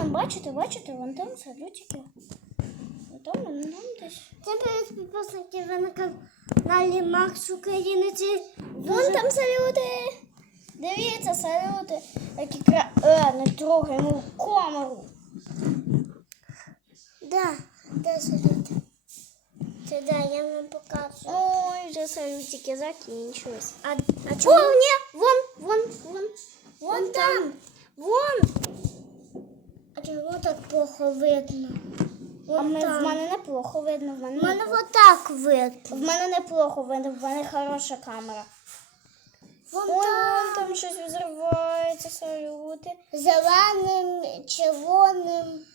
Вон, бачите, бачите, вон там салютики. Вон там, вон там десь. Це привіт підписники, ви на каналі Макс Українець. Вон там салюти. Дивіться, салюти. Які кра... Е, не трогай мою камеру. Да, де сидіти? Це да, я вам покажу. Ой, вже салютики закінчились. А, а О, чому? ні, вон, вон, вон. Вон там. Вон. Так плохо видно? А ми, в мене неплохо видно, в мене, В мене вот видно. в мене неплохо видно, в мене хороша камера. Вон Ой, там. вон там щось взривається, салюти. Зеленим, червоним,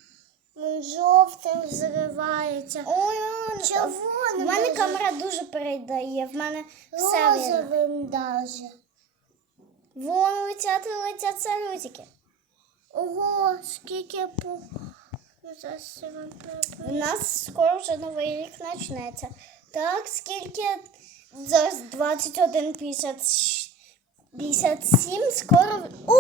жовтим зривається. Ой, ой, в мене даже. камера дуже передає, в мене все видно. Розовим даже. Вон летять, летять салютики. Ого, скільки по... У нас скоро вже новий рік почнеться. Так, скільки зараз 21, 50, 57, скоро. О!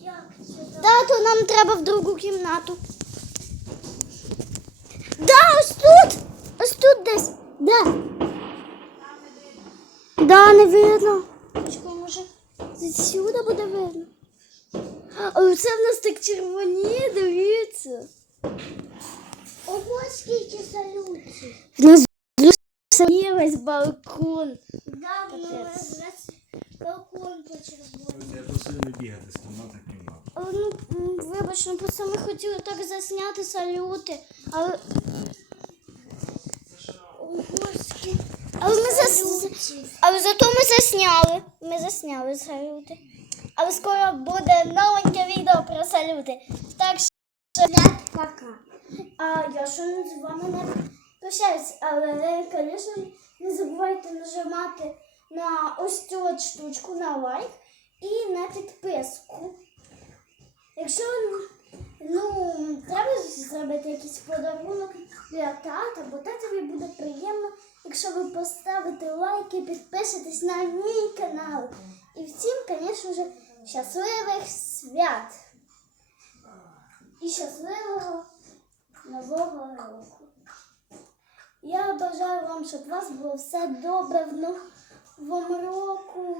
Як це? Тату, нам треба в другу кімнату. Да, ось тут! Ось тут десь. Де? Да, не видно. Чекай, може, звідсюди буде видно. Але це в нас так червоніє, дивіться. Ого, скільки салютів. В нас весь балкон. Да, Капець. весь балкон почервоний. Я сильно бігати з кімнати в кімнату. Але, Ну, вибач, ну просто ми хотіли так засняти салюти. Але, Ого, скільки але ми зас... Але зато ми засняли. Ми засняли салюти. Але скоро буде новеньке відео про салюти. Так що Пока. а, я ще не з вами не прощаюсь. Але, звісно, не забувайте нажимати на ось цю от штучку на лайк і на підписку. Якщо ну, треба зробити якийсь подарунок для тата, бо приємно, якщо ви поставите лайк і підпишетесь на мій канал. І всім, звісно ж, щасливих свят і щасливого нового року. Я бажаю вам, щоб у вас було все добре в новому року.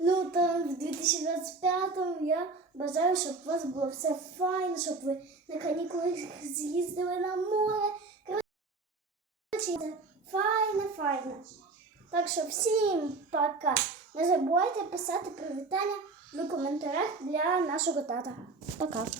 Ну, там в 2025-му я бажаю, щоб у вас було все файно, щоб ви на канікули з'їздили на море. Коротше, файно, файно. Так що всім пока. Не забувайте писати привітання в коментарях для нашого тата. Пока.